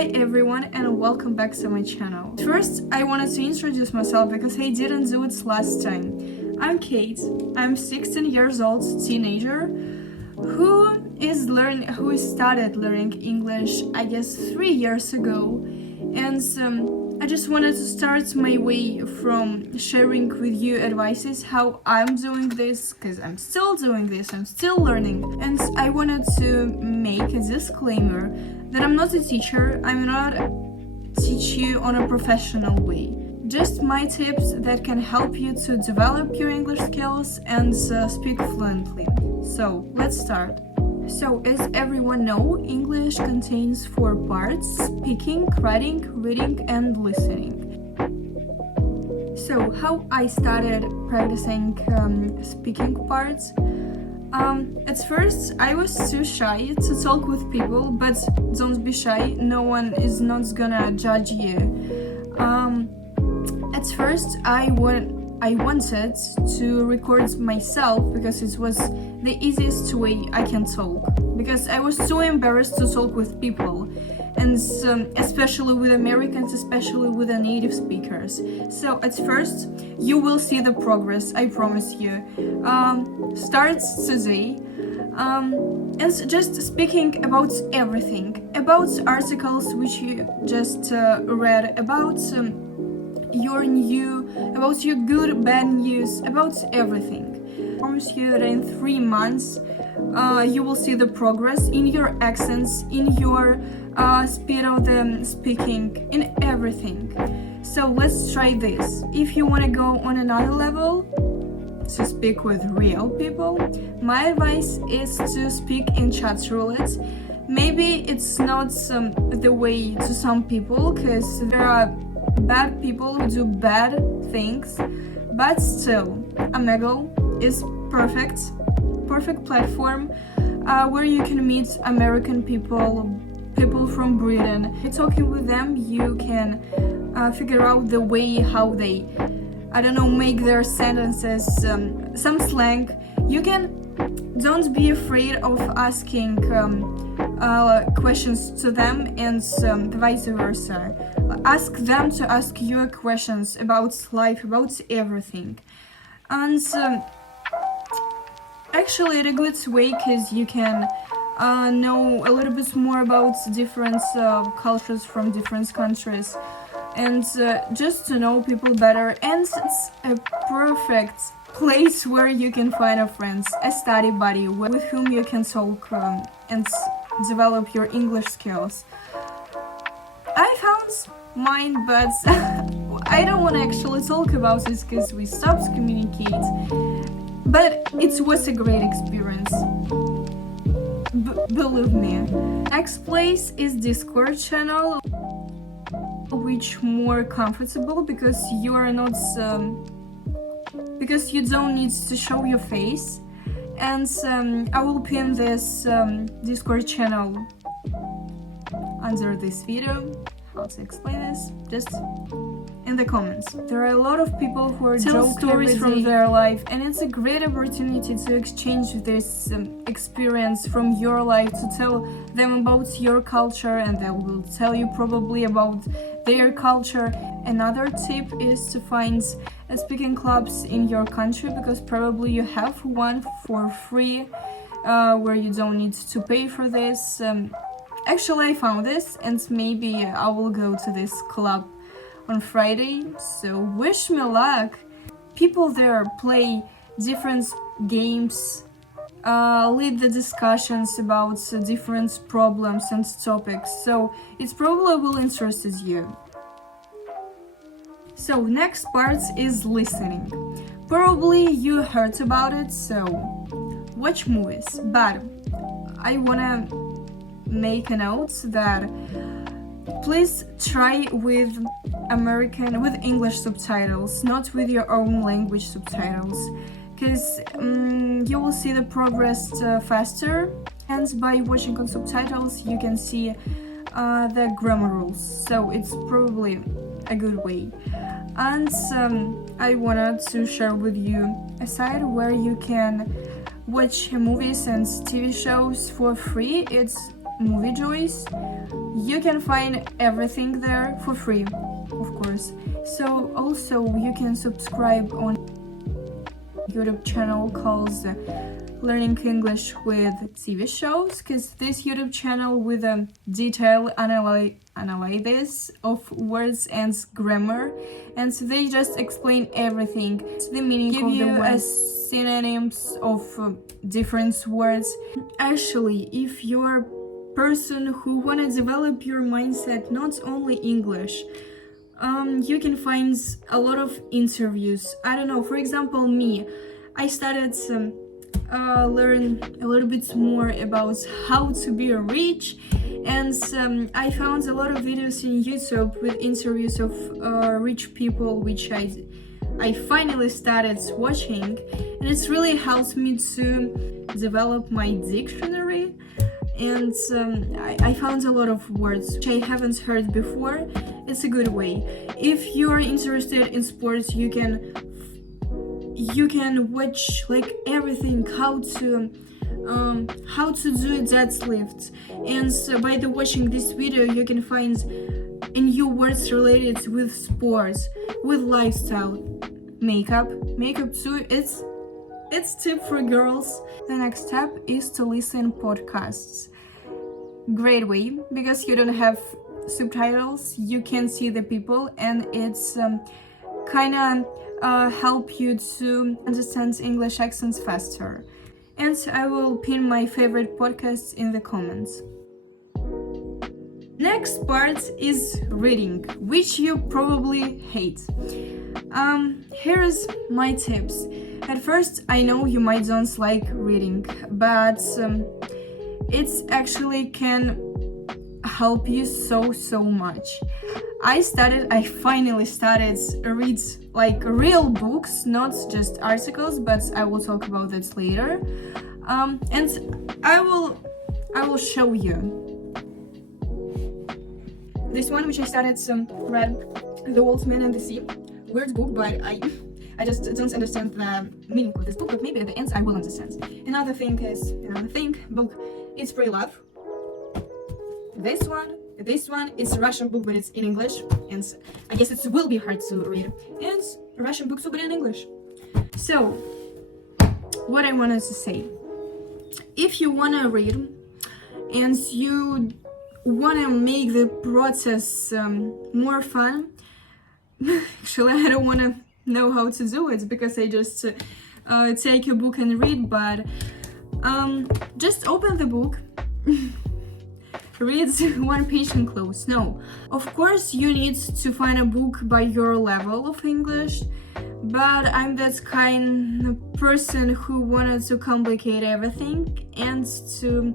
Hi everyone and welcome back to my channel. First, I wanted to introduce myself because I didn't do it last time. I'm Kate. I'm 16 years old teenager who started learning English I guess 3 years ago, and I just wanted to start my way from sharing with you advices how I'm doing this, because I'm still doing this, I'm still learning. And I wanted to make a disclaimer that I'm not a teacher, I'm not teach you on a professional way. Just my tips that can help you to develop your English skills and speak fluently. So let's start. So, as everyone know, English contains 4 parts: speaking, writing, reading, and listening. So, how I started practicing speaking parts? At first, I was too shy to talk with people, but don't be shy, no one is not gonna judge you. At first, I wanted to record myself because it was the easiest way I can talk, because I was so embarrassed to talk with people, and especially with Americans, especially with the native speakers. So at first you will see the progress, I promise you. Start today, and just speaking about everything, about articles which you just read, about your good, bad news, about everything. I promise you that in 3 months you will see the progress in your accents, in your speed of the speaking, in everything. So let's try this. If you want to go on another level, to speak with real people, my advice is to speak in chat roulette. Maybe it's not the way to some people, because there are bad people who do bad things, but still, Omegle is perfect platform where you can meet American people from Britain. By talking with them, you can figure out the way how they, make their sentences, some slang. Don't be afraid of asking questions to them, and vice versa. Ask them to ask you questions about life, about everything. And actually, it's a good way because you can know a little bit more about different cultures from different countries, and just to know people better. And it's a perfect place where you can find a friend, a study buddy with whom you can talk and develop your English skills. I found mine, but I don't want to actually talk about it because we stopped communicate. But it was a great experience. Believe me. Next place is Discord channel, which more comfortable because you are not because you don't need to show your face. And I will pin this Discord channel under this video. How to explain this? Just in the comments. There are a lot of people who are telling stories from their life, and it's a great opportunity to exchange this experience from your life, to tell them about your culture, and they will tell you probably about their culture. Another tip is to find speaking clubs in your country, because probably you have one for free where you don't need to pay for this. Actually, I found this, and maybe I will go to this club on Friday, so wish me luck. People there play different games, lead the discussions about different problems and topics, so it probably will interest you. So next part is listening. Probably you heard about it, so watch movies, but I wanna make a note that please try with English subtitles, not with your own language subtitles, because you will see the progress faster, and by watching on subtitles you can see the grammar rules, so it's probably a good way. And I wanted to share with you a site where you can watch movies and TV shows for free. It's Movie Joys. You can find everything there for free, of course. So also you can subscribe on YouTube channel called Learning English with TV shows, because this YouTube channel with a detailed analysis of words and grammar, and so they just explain everything, the meaning of the words, synonyms of different words. Actually, if you're a person who want to develop your mindset, not only English, you can find a lot of interviews. I don't know, for example, me, I started learn a little bit more about how to be rich, and I found a lot of videos in YouTube with interviews of rich people, which I finally started watching, and it's really helped me to develop my dictionary, and I found a lot of words which I haven't heard before. It's a good way. If you're interested in sports, you can watch like everything, how to do a deadlift, and by the watching this video you can find new words related with sports, with lifestyle, makeup too. It's tip for girls. The next step is to listen podcasts. Great way, because you don't have subtitles, you can see the people, and it's kind of help you to understand English accents faster. And I will pin my favorite podcasts in the comments. Next part is reading, which you probably hate. Here's my tips. At first, I know you might don't like reading, but it's actually can help you so much. I finally started read like real books, not just articles, but I will talk about that later. And I will show you this one, which I started read, The Old Man and the Sea. Weird book, but I just don't understand the meaning of this book, but maybe at the end I will understand. Another thing book, It's Pray Love. This one is a Russian book, but it's in English, and I guess it will be hard to read. And a Russian book, but in English. So, what I wanted to say, if you wanna read and you wanna make the process more fun, actually I don't wanna know how to do it, because I just take a book and read, but just open the book. Read one page and close. No, of course you need to find a book by your level of English, but I'm that kind of person who wanted to complicate everything and to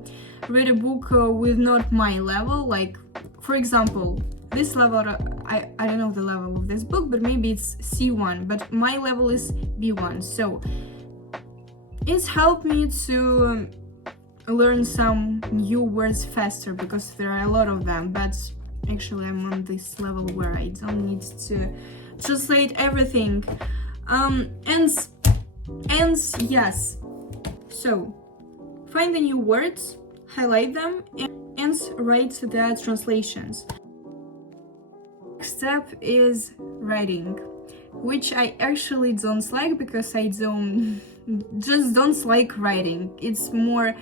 read a book with not my level. Like, for example, this level, I don't know the level of this book, but maybe it's C1, but my level is B1, so it's helped me to learn some new words faster, because there are a lot of them, but actually I'm on this level where I don't need to translate everything. And yes, so find the new words, highlight them, and write the translations. Next step is writing, which I actually don't like, because I don't like writing. It's more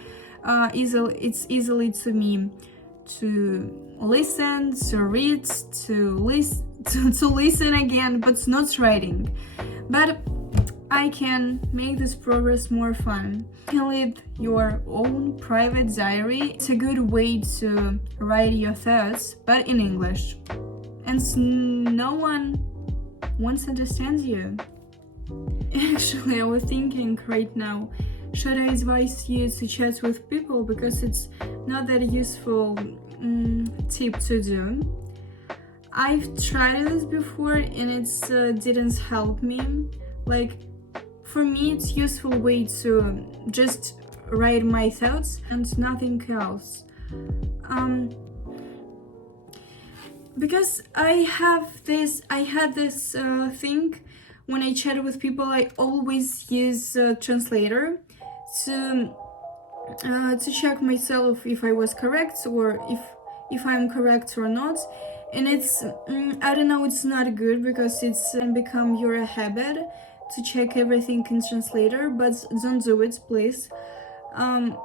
easily to me to listen, to read, to listen again, but not writing. But I can make this progress more fun. You can lead your own private diary. It's a good way to write your thoughts, but in English. And no one wants to understand you. Actually, I was thinking right now, should I advise you to chat with people, because it's not that useful tip to do. I've tried this before and it didn't help me. Like, for me it's useful way to just write my thoughts and nothing else. Because I had this thing, when I chat with people I always use a translator to to check myself if I was correct or if I'm correct or not. And it's I don't know, it's not good because it's can become your habit to check everything in translator, but don't do it, please.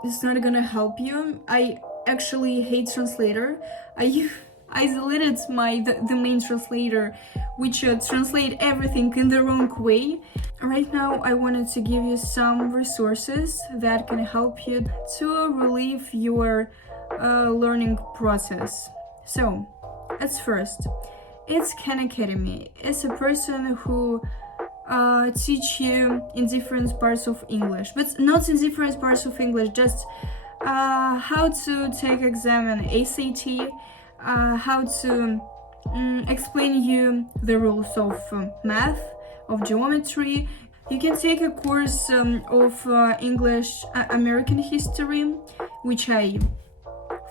It's not gonna help you. I actually hate translator. I deleted the main translator, which translate everything in the wrong way. Right now, I wanted to give you some resources that can help you to relieve your learning process. So, at first, it's Khan Academy. It's a person who teach you in different parts of English, but not in different parts of English, just how to take exam in ACT, how to explain you the rules of math, of geometry. You can take a course of English American history, which I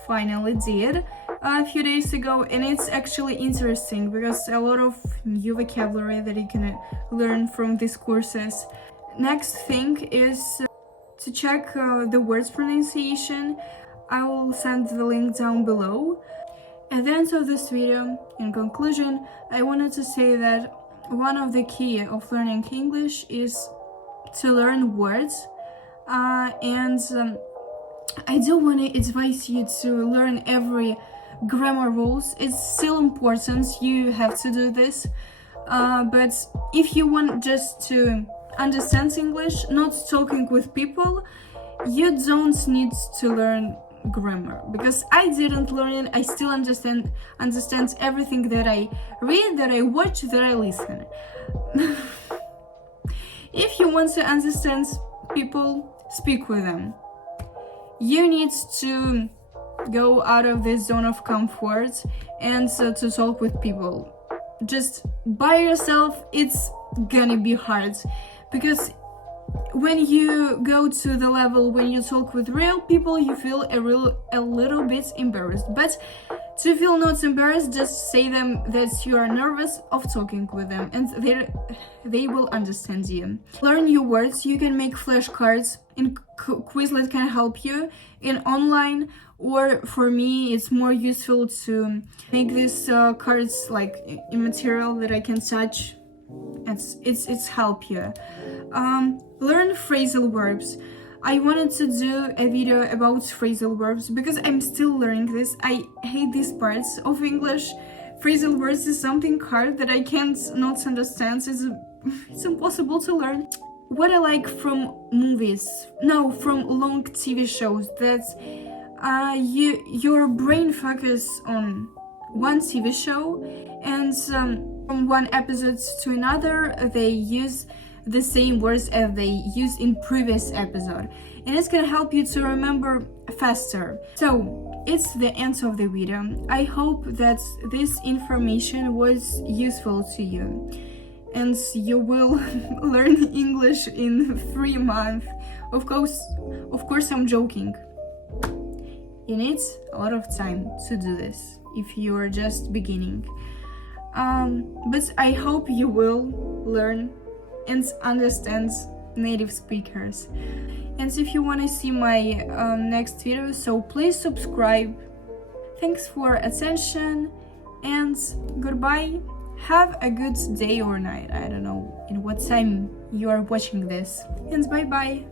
finally did a few days ago, and it's actually interesting because a lot of new vocabulary that you can learn from these courses. Next thing is to check the words pronunciation. I will send the link down below. At the end of this video, in conclusion, I wanted to say that one of the key of learning English is to learn words, and I do want to advise you to learn every grammar rules. It's still important, you have to do this, but if you want just to understand English, not talking with people, you don't need to learn grammar, because I didn't learn it. I still understand everything that I read, that I watch, that I listen. If you want to understand people, speak with them. You need to go out of this zone of comfort and to talk with people. Just by yourself, it's gonna be hard, because when you go to the level when you talk with real people, you feel a little bit embarrassed. But to feel not embarrassed, just say them that you are nervous of talking with them, and they will understand you. Learn new words. You can make flashcards, and Quizlet can help you in online, or for me it's more useful to make these cards like in material that I can touch. It's help you. Learn phrasal verbs. I wanted to do a video about phrasal verbs because I'm still learning this. I hate these parts of English. Phrasal verbs is something hard that I can't not understand. It's impossible to learn. What I like from movies, no, from long TV shows, that your brain focus on one TV show, and from one episode to another they use the same words as they used in previous episode, and it's gonna help you to remember faster. So it's the end of the video. I hope that this information was useful to you, and you will learn English in 3 months. Of course I'm joking. You need a lot of time to do this if you are just beginning. But I hope you will learn and understand native speakers. And if you want to see my next video, so please subscribe. Thanks for attention, and goodbye. Have a good day or night. I don't know in what time you are watching this. And bye bye.